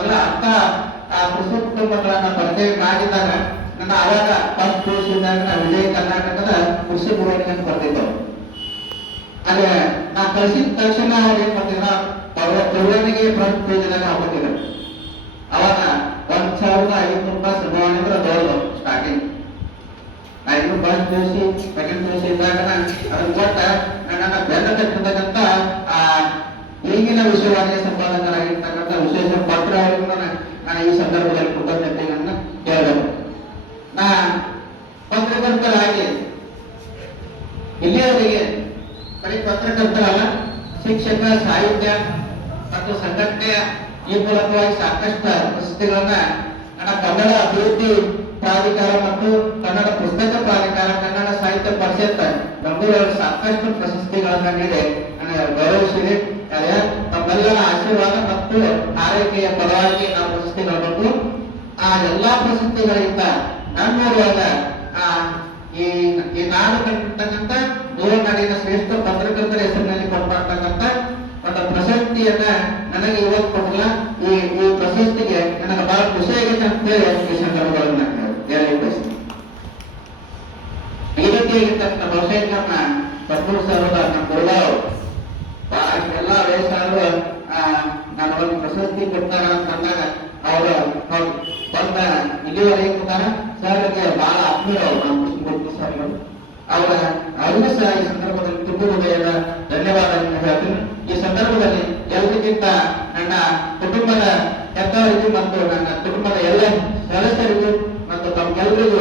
ಇವೆಲ್ಲ ಅಂತ, ಆ ಕೃಷಿ ಕುಟುಂಬಗಳನ್ನ ಪರಿಚಯ ಮಾಡಿದಾಗ, ನನ್ನ ಆವಾಗ ಫಸ್ಟ್ ಪೋಷಿಸಿದಾಗ ನಾ ವಿಜಯ ಕರ್ನಾಟಕದ ಕೃಷಿ ಅಂತ ಬರ್ತಿದ್ದವು ಅದೇ, ನಾ ಕಳಿಸಿದ ತಕ್ಷಣ ಅವ್ರು ಏನ್ ಮಾಡ್ತಿದ್ರ ಅವ್ರ ಪ್ರಧಾನಿಗೆ ಫ್ರಂಟ್ ಪೇಜ್ದಾಗ ಅವಾಗ ಒಂದ್ ಸಾವಿರದ ಐನೂರು ರೂಪಾಯಿ ಸಂಭಾವನೆ ದೊಡ್ಡದು ಸ್ಟಾರ್ಟಿಂಗ್ ಐದು ಫಸ್ಟ್ ದೋಸಿ ಸೆಕೆಂಡ್ ದೋಸಿ ಇದ್ದಾಗ ಅದನ್ನ ಕೊಟ್ಟ ನನ್ನ ಬೆನ್ನ ಆ, ಈಗಿನ ವಿಶ್ವವಾಣಿಯ ಸಂಪಾದಕರಾಗಿರ್ತಕ್ಕಂಥ ವಿಶೇಷ ಪತ್ರ ಅವರಿಗೂ ನಾನು ನಾನು ಈ ಸಂದರ್ಭದಲ್ಲಿ ಕೃತಜ್ಞತೆಯನ್ನು ಹೇಳಬೇಕು ನಾ ಪತ್ರಕರ್ತರಾಗಿ. ಇಲ್ಲಿಯವರೆಗೆ ಬರೀ ಪತ್ರಕರ್ತರಲ್ಲ, ಶಿಕ್ಷಕ, ಸಾಹಿತ್ಯ ಮತ್ತು ಸಂಘಟನೆಯ ಈ ಮೂಲಕವಾಗಿ ಸಾಕಷ್ಟು ಪ್ರಶಸ್ತಿಗಳನ್ನ ನನ್ನ ಕನ್ನಡ ಅಭಿವೃದ್ಧಿ ಪ್ರಾಧಿಕಾರ ಮತ್ತು ಕನ್ನಡ ಪುಸ್ತಕ ಪ್ರಾಧಿಕಾರ, ಕನ್ನಡ ಸಾಹಿತ್ಯ ಪರಿಷತ್ ಬೆಂಗಳೂರಲ್ಲಿ ಸಾಕಷ್ಟು ಪ್ರಶಸ್ತಿಗಳನ್ನ ನೀಡಿ ಗೌರವಿಸಿದೆ ತಮ್ಮೆಲ್ಲರ ಆಶೀರ್ವಾದ ಮತ್ತು ಆರೈಕೆಯ ಪರವಾಗಿ ನಾವು ಪ್ರಶಸ್ತಿಗಳು ಬಂದು ಆ ಎಲ್ಲಾ ಪ್ರಶಸ್ತಿಗಳಿಂದ ಈ ಈ ನಾಡು ಕಂಡಿರ್ತಕ್ಕಂಥ ನೂರ ನಾಡಿನ ಶ್ರೇಷ್ಠ ಪತ್ರಕರ್ತರ ಹೆಸರಿನಲ್ಲಿ ಕೊಡ್ಬರ್ತಕ್ಕಂಥ ಒಂದು ಪ್ರಶಸ್ತಿಯನ್ನ ನನಗೆ ಇವತ್ತು ಕೊಡಲ್ಲ ಈ ಈ ಪ್ರಶಸ್ತಿಗೆ ನನಗೆ ಬಹಳ ಖುಷಿ ಅಂತ ಹೇಳಿ ಈ ಸಂದರ್ಭಗಳನ್ನ ಈ ರೀತಿಯಾಗಿರ್ತಕ್ಕಂಥ ಬಹುಶಃ ನಮ್ಮ ಪದ್ಮೂರು ಸಾವಿರದ ನಮ್ಮ ಗುರುಗಳು ಎಲ್ಲ ವಯಸ್ಸಾದ್ರು ನಾನು ಒಂದು ಪ್ರಶಸ್ತಿ ಕೊಡ್ತಾರ ಅಂತ ಅಂದಾಗ ಅವರು ಬಂದ ಇಲ್ಲಿವರೆಗೆ ಸರ್ಗೆ ಬಹಳ ಆತ್ಮೀಯ ಅವರು ನಮ್ಮ ಕೃಷ್ಣ ಅವರ ಅವರಿಗೂ ಸಹ ಈ ಸಂದರ್ಭದಲ್ಲಿ ತುಂಬ ಹೃದಯದ ಧನ್ಯವಾದಗಳನ್ನು ಹೇಳ್ತೀನಿ. ಈ ಸಂದರ್ಭದಲ್ಲಿ ಎಲ್ಲರಿಗಿಂತ ನನ್ನ ಕುಟುಂಬದ ಹೆತ್ತವರಿಗೂ ಮತ್ತು ನನ್ನ ಕುಟುಂಬದ ಎಲ್ಲ ಸದಸ್ಯರಿಗೂ ಮತ್ತು ತಮ್ಗೆಲ್ಲರಿಗೂ